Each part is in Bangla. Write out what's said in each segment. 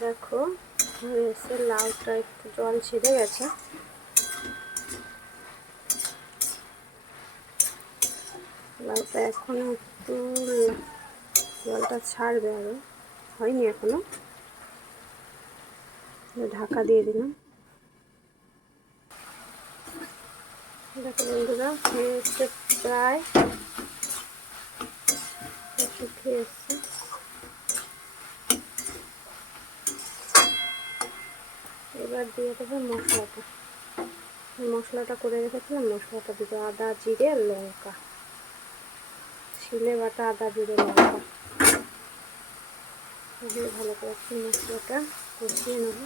দেখো হয়ে এসে লাউটা একটু জল ছেড়ে গেছে। লাউটা এখনও একটু জলটা ছাড়বে আরও। হয়নি এখনও। ঢাকা দিয়ে দিলাম। দেখো বন্ধুরা হয়ে এসছে প্রায়। শুকিয়ে এবার দিয়ে দেবে মশলাটা। মশলাটা করে রেখেছিলাম, মশলাটা দিতে আদা, জিরে, লঙ্কা। শিলে বাটা আদা, জিরে, লঙ্কা। ভালো করে মশলাটা কষিয়ে নেব।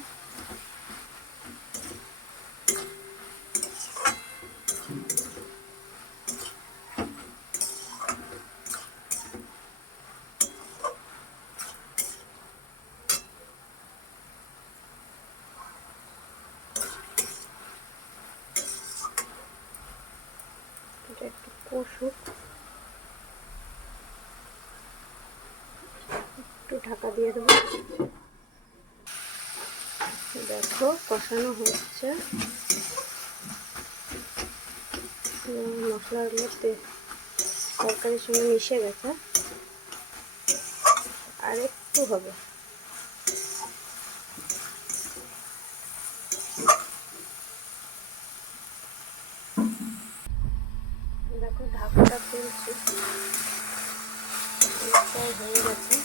একটু একটু ঢাকা দিয়ে দেবো। দেখো, কষানো হচ্ছে। মশলার মধ্যে তরকারির সঙ্গে মিশে গেছে। আর একটু হবে। দেখো ঢাকাটা খুলছি। হয়ে গেছে।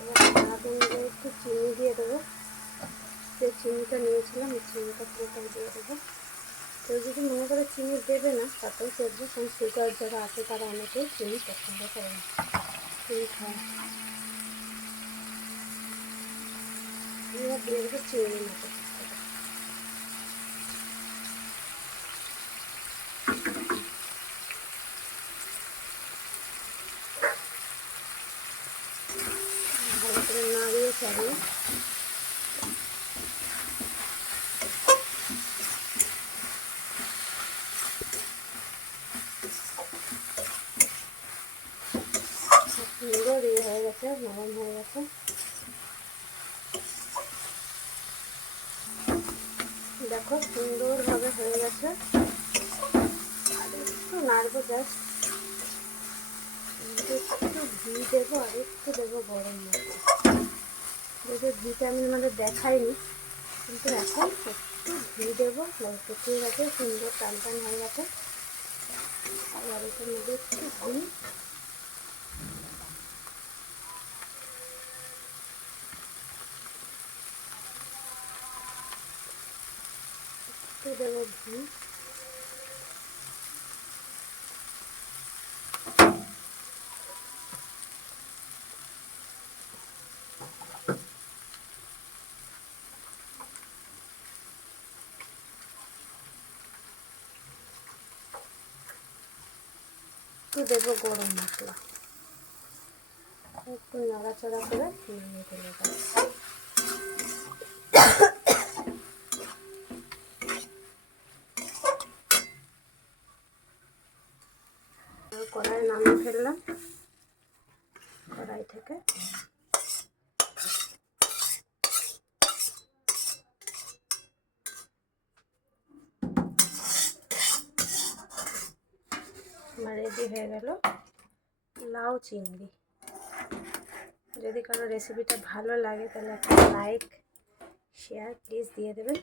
এবার স্বাদ একটু চিনি দিয়ে দেবো। যে চিনিটা নিয়েছিলাম এই চিনিটা পুরোটাই দিয়ে দেবো। কেউ যদি মনে করে চিনি দেবে না, তাতেও চলবে কারণ সুগার যারা আছে, তারা অনেকেই চিনি পছন্দ করে না। চিনি খায় এবার দিয়ে দেবো চিনি মতো ভালো চালিয়ে সুন্দর ইয়ে হয়ে গেছে নরম হয়ে গেছে দেখো, সুন্দরভাবে হয়ে গেছে। একটু নাড়বো জাস্ট একটু ঘি দেবো, আর একটু দেবো গরম মশলা। যদি ঘিটা আমি আমাদের দেখাইনি। কিন্তু এখন একটু ঘি দেবো শুকিয়ে গেছে সুন্দর টান টান হয়ে গেছে। আর এটার মধ্যে একটু ঘি। একটু দেবো ঘি। একটু দেবো গরম মশলা। একটু নাড়াচাড়া করে নামিয়ে ফেলে কড়াই নামিয়ে ফেললাম। কড়াই থেকে রেডি হয়ে গেল। লাউ চিংড়ি। যদি কারও রেসিপিটা ভালো লাগে, তাহলে একটা লাইক শেয়ার প্লিজ দিয়ে দেবেন।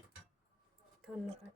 ধন্যবাদ।